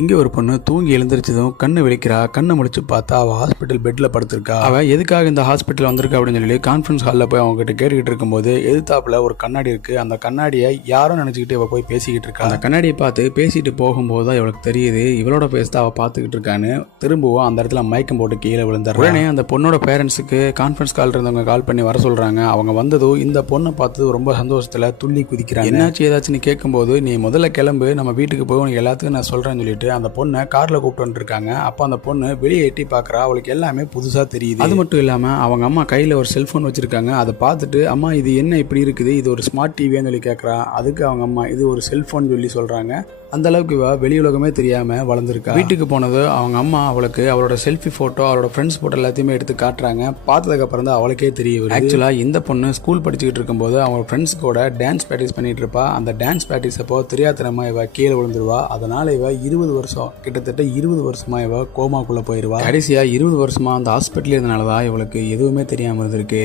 இங்க ஒரு பொண்ணு தூங்கி எழுந்திரிச்சதும் கண்ணு விழிக்கிறா. கண்ணை முழிச்சு பார்த்தா அவள் ஹாஸ்பிட்டல் பெட்டில் படுத்திருக்கா. அவள் எதுக்காக இந்த ஹாஸ்பிட்டல் வந்திருக்கா அப்படின்னு சொல்லி கான்ஃபரன்ஸ் ஹாலில் போய் அவங்க கிட்ட கேட்டுக்கிட்டு இருக்கும்போது எதிர்த்தாப்புல ஒரு கண்ணாடி இருக்குது. அந்த கண்ணாடியை யாரும் நினச்சிக்கிட்டு இவள் போய் பேசிக்கிட்டு இருக்கா. அந்த கண்ணாடியை பார்த்து பேசிட்டு போகும்போது தான் இவளுக்கு தெரியுது இவளோட பேச அவள் பார்த்துக்கிட்டு இருக்கான்னு. திரும்பவும் அந்த இடத்துல மயக்கம் போட்டு கீழே விழுந்தார். உடனே அந்த பொண்ணோட பேரண்ட்ஸுக்கு கான்ஃபரன்ஸ் கால் இருந்தவங்க கால் பண்ணி வர சொல்கிறாங்க. அவங்க வந்ததும் இந்த பொண்ணை பார்த்து ரொம்ப சந்தோஷத்தில் துள்ளி குதிக்கிறாங்க. என்னாச்சு ஏதாச்சுன்னு கேட்கும்போது நீ முதல்ல கிளம்பு, நம்ம வீட்டுக்கு போய் உனக்கு எல்லாத்துக்கும் நான் சொல்கிறேன்னு சொல்லிட்டு அந்த பொண்ணை கார்ல கூப்பிட்டு வந்துருக்காங்க. அப்போ அந்த பொண்ணு வெளியே எட்டி பார்க்குறா. அவளுக்கு எல்லாமே புதுசாக தெரியுது. அது மட்டும் இல்லாமல் அவங்க அம்மா கையில் ஒரு செல்ஃபோன் வச்சிருக்காங்க. அதை பார்த்துட்டு அம்மா இது என்ன இப்படி இருக்குது, இது ஒரு ஸ்மார்ட் டிவின்னு சொல்லி கேட்குறா. அதுக்கு அவங்க அம்மா இது ஒரு செல்ஃபோன் சொல்லி சொல்கிறாங்க. அந்த அளவுக்கு இவ வெளி உலகமே தெரியாம வளர்ந்துருக்கா. வீட்டுக்கு போனது அவங்க அம்மா அவளுக்கு அவளோட செல்ஃபி போட்டோ அவளோட ஃப்ரெண்ட்ஸ் போட்டோ எல்லாத்தையுமே எடுத்து காட்டுறாங்க. பார்த்ததுக்கு அப்புறம் தான் அவளுக்கே தெரியும். ஆக்சுவலா இந்த பொண்ணு ஸ்கூல் படிச்சுக்கிட்டு இருக்கும்போது அவங்க ஃப்ரெண்ட்ஸ் கூட டான்ஸ் ப்ராக்டிஸ் பண்ணிட்டு இருப்பா. அந்த டான்ஸ் ப்ராக்டிஸ் அப்போ தெரியாதனமா இவ கீழே விழுந்துருவா. அதனால இவ 20 வருஷம் கிட்டத்தட்ட 20 வருஷமா இவ கோமாக்குள்ள போயிருவா. கடைசியா 20 வருஷமா அந்த ஹாஸ்பிட்டல் இருந்தனாலதான் இவளுக்கு எதுவுமே தெரியாம இருந்திருக்கு.